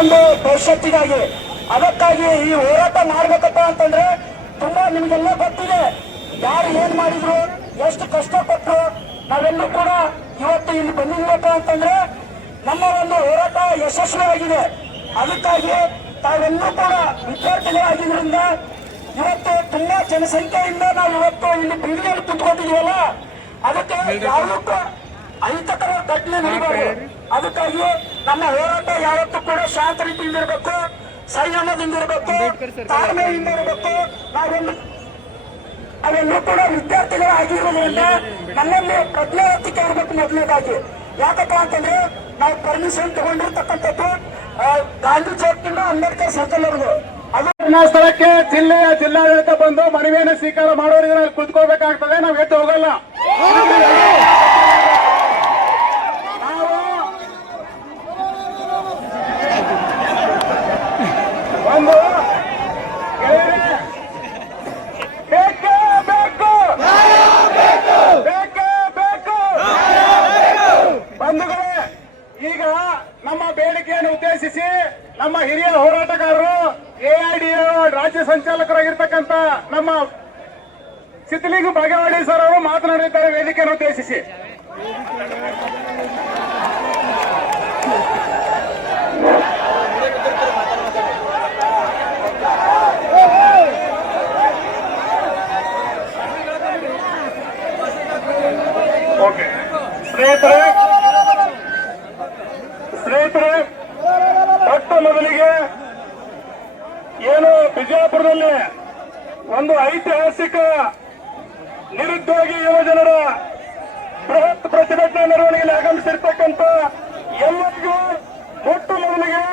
ಒಂದು ಭವಿಷ್ಯತ್ತಿಗಾಗಿ. ಅದಕ್ಕಾಗಿ ಈ ಹೋರಾಟ ಮಾಡ್ಬೇಕಪ್ಪ ಅಂತಂದ್ರೆ ತುಂಬಾ ನಿಮ್ಗೆಲ್ಲ ಗೊತ್ತಿದೆ, ಯಾರು ಏನ್ ಮಾಡಿದ್ರು, ಎಷ್ಟು ಕಷ್ಟ ಪಟ್ಟರು. ನಾವೆಲ್ಲೂ ಕೂಡ ಇವತ್ತು ಇಲ್ಲಿ ಬಂದಿದ್ದೀವಪ್ಪ ಅಂತಂದ್ರೆ ನಮ್ಮ ಒಂದು ಹೋರಾಟ ಯಶಸ್ವಿಯಾಗಿದೆ. ಅದಕ್ಕಾಗಿ ತಾವೆಲ್ಲೂ ಕೂಡ ವಿದ್ಯಾರ್ಥಿಗಳಾಗಿದ್ರಿಂದ ಇವತ್ತು ತುಂಬಾ ಜನಸಂಖ್ಯೆಯಿಂದ ನಾವು ಇವತ್ತು ಇಲ್ಲಿ ಬೀದಿಯಲ್ಲಿ ಕುತ್ಕೊಂಡಿದೀವಲ್ಲ, ಅದಕ್ಕೆ ಯಾವತ್ತೂ ಅಹಿತಕರ ಘಟನೆ ನಡೀಬಾರ್ದು. ಅದಕ್ಕಾಗಿ ನಮ್ಮ ಹೋರಾಟ ಯಾವತ್ತೂ ಕೂಡ ಶಾಂತ ರೀತಿಯಿಂದ ಇರಬೇಕು, ಸಂಯಮದಿಂದ ಇರಬೇಕು, ತಾಳ್ಮೆಯಿಂದ ಇರಬೇಕು. ನಾವೆಲ್ಲೂ ಕೂಡ ವಿದ್ಯಾರ್ಥಿಗಳಾಗಿರೋದ್ರಿಂದ ನಮ್ಮಲ್ಲಿ ಪ್ರಜ್ಞಾವಂತಿಕೆ ಇರಬೇಕು ಮೊದಲನೇದಾಗಿ. ಯಾಕಪ್ಪ ಅಂತಂದ್ರೆ ನಾವು ಪರ್ಮಿಷನ್ ತಗೊಂಡಿರ್ತಕ್ಕಂಥದ್ದು ಗಾಂಧಿ ಚೌಕಿಂದ ಅಂಬೇಡ್ಕರ್ ಸರ್ಕಲ್ ವರೆಗೂ. ಘಟನಾ ಸ್ಥಳಕ್ಕೆ ಜಿಲ್ಲಾಡಳಿತ ಬಂದು ಮನವಿಯನ್ನು ಸ್ವೀಕಾರ ಮಾಡೋರಿಗೆ ಕುತ್ಕೋಬೇಕಾಗ್ತದೆ. ನಾವು ಎದ್ದು ಹೋಗಲ್ಲ. ಒಂದು ಬೇಕೇ ಬೇಕು, ಬೇಕೇ ಬೇಕು ಬಂಧುಗಳೇ. ಈಗ ನಮ್ಮ ಬೇಡಿಕೆಯನ್ನು ಉದ್ದೇಶಿಸಿ ನಮ್ಮ ಹಿರಿಯ ಹೋರಾಟಗಾರರು ಎಐಡಿಎ ರಾಜ್ಯ ಸಂಚಾಲಕರಾಗಿರ್ತಕ್ಕಂಥ ನಮ್ಮ ಸಿದ್ಧಲಿಂಗ ಬಾಗೇವಾಡಿ ಸರ್ ಅವರು ಮಾತನಾಡಿದ್ದಾರೆ ವೇದಿಕೆಯನ್ನು ಉದ್ದೇಶಿಸಿ. ಓಕೆ ಸ್ನೇಹಿತರೆ, ಮೊಟ್ಟ ಮೊದಲಿಗೆ ಏನು ಬಿಜಾಪುರದಲ್ಲಿ ಒಂದು ಐತಿಹಾಸಿಕ ನಿರುದ್ಯೋಗಿ ಯುವಜನರ ಬೃಹತ್ ಪ್ರತಿಭಟನಾ ಮೆರವಣಿಗೆಯಲ್ಲಿ ಆಗಮಿಸಿರ್ತಕ್ಕಂಥ ಎಲ್ಲರಿಗೂ ಮೊಟ್ಟ ಮೊದಲಿಗೆ